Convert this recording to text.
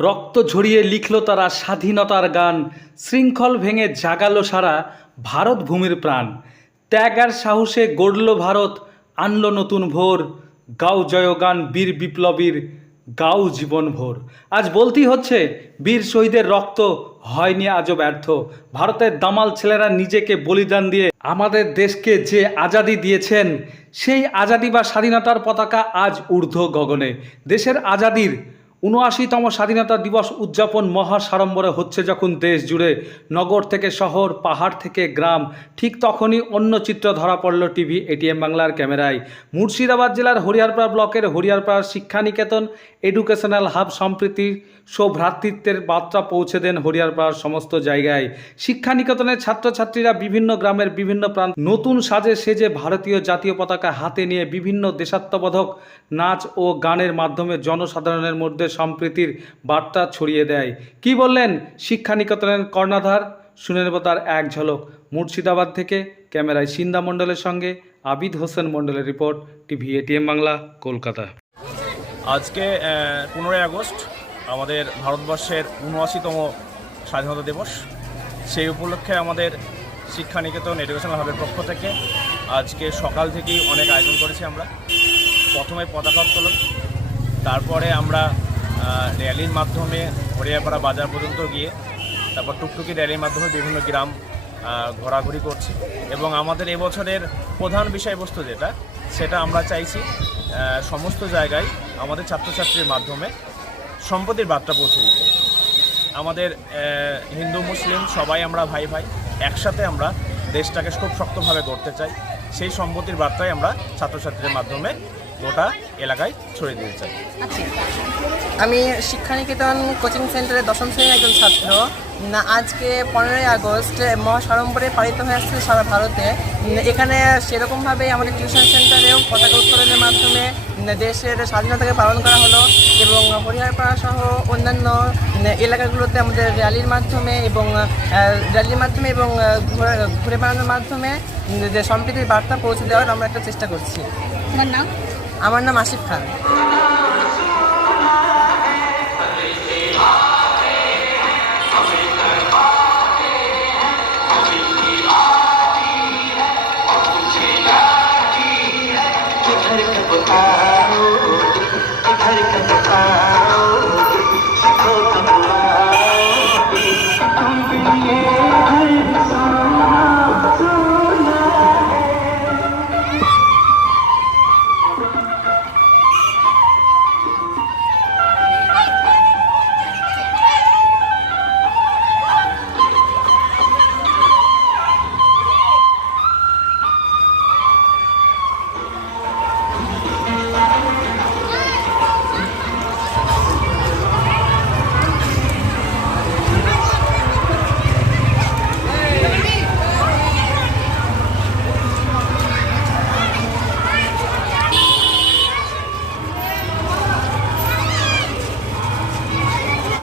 রক্ত ঝরিয়ে লিখল তারা স্বাধীনতার গান, শৃঙ্খল ভেঙে জাগালো সারা ভারত ভূমির প্রাণ। ত্যাগ আর সাহসে গড়ল ভারত, আনলো নতুন ভোর। গাও জয়গান বীর বিপ্লবীর, গাও জীবন ভোর। আজ বলতেই হচ্ছে বীর শহীদের রক্ত হয়নি আজও ব্যর্থ। ভারতের দামাল ছেলেরা নিজেকে বলিদান দিয়ে আমাদের দেশকে যে আজাদি দিয়েছেন, সেই আজাদি বা স্বাধীনতার পতাকা আজ ঊর্ধ্ব গগনে। দেশের আজাদির ৭৯তম স্বাধীনতা দিবস উদযাপন মহা সাড়ম্বরে হচ্ছে যখন দেশ জুড়ে, নগর থেকে শহর, পাহাড় থেকে গ্রাম, ঠিক তখনই অন্য চিত্র ধরা পড়ল টিভি এটিএম বাংলার ক্যামেরায়। মুর্শিদাবাদ জেলার হরিয়ারপাড়া ব্লকের হরিয়ারপাড়া শিক্ষানিকেতন এডুকেশনাল হাব সম্প্রীতি সৌভ্রাতৃত্বের বার্তা পৌঁছে দেন হরিয়ারপাড়ার সমস্ত জায়গায়। শিক্ষানিকেতনের ছাত্রছাত্রীরা বিভিন্ন গ্রামের বিভিন্ন প্রান্ত নতুন সাজে সেজে ভারতীয় জাতীয় পতাকা হাতে নিয়ে বিভিন্ন দেশাত্মবোধক নাচ ও গানের মাধ্যমে জনসাধারণের মধ্যে সম্প্রীতির বার্তা ছড়িয়ে দেয়। কি বললেন শিক্ষানিকেতনের কর্ণধার, শুনে নেব তার এক ঝলক। মুর্শিদাবাদ থেকে ক্যামেরায় সিন্দা মণ্ডলের সঙ্গে আবিদ হোসেন মণ্ডলের report, TV ATM Bangla, Kolkata. আজকে 15ই আগস্ট আমাদের ভারতবর্ষের ৭৯তম স্বাধীনতা দিবস। সেই উপলক্ষে আমাদের শিক্ষানিকেতন এডুকেশনাল হাবের পক্ষ থেকে আজকে সকাল থেকেই অনেক আয়োজন করেছি আমরা। প্রথমে পতাকা উত্তোলন, তারপরে আমরা র্যালির মাধ্যমে হরিয়ারপাড়া বাজার পর্যন্ত গিয়ে তারপর টুকটুকি র্যালির মাধ্যমে বিভিন্ন গ্রাম ঘোরাঘুরি করছি। এবং আমাদের এবছরের প্রধান বিষয়বস্তু সেটা আমরা চাইছি সমস্ত জায়গায় আমাদের ছাত্রছাত্রীর মাধ্যমে সম্প্রীতির বার্তা পৌঁছে দিতে। আমাদের হিন্দু মুসলিম সবাই আমরা ভাই ভাই, একসাথে আমরা দেশটাকে খুব শক্তভাবে গড়তে চাই। সেই সম্প্রীতির বার্তায় আমরা ছাত্রছাত্রীদের মাধ্যমে গোটা এলাকায় ছড়িয়ে দিতে চাই। আমি শিক্ষানিকেতন কোচিং সেন্টারের 10ম শ্রেণীর একজন ছাত্র। আজকে 15ই আগস্ট মহাসাড়ম্বরে পালিত হয়ে আসছে সারা ভারতে। এখানে সেরকমভাবে আমাদের টিউশন সেন্টারেও পতাকা উত্তোলনের মাধ্যমে দেশের স্বাধীনতাকে পালন করা হলো এবং হরিয়ারপাড়া সহ অন্যান্য এলাকাগুলোতে আমাদের র্যালির মাধ্যমে এবং ঘুরে বেড়ানোর মাধ্যমে যে সম্প্রীতির বার্তা পৌঁছে দেওয়ার আমরা একটা চেষ্টা করছি। আমার নাম আমার নাম আসিফ খান।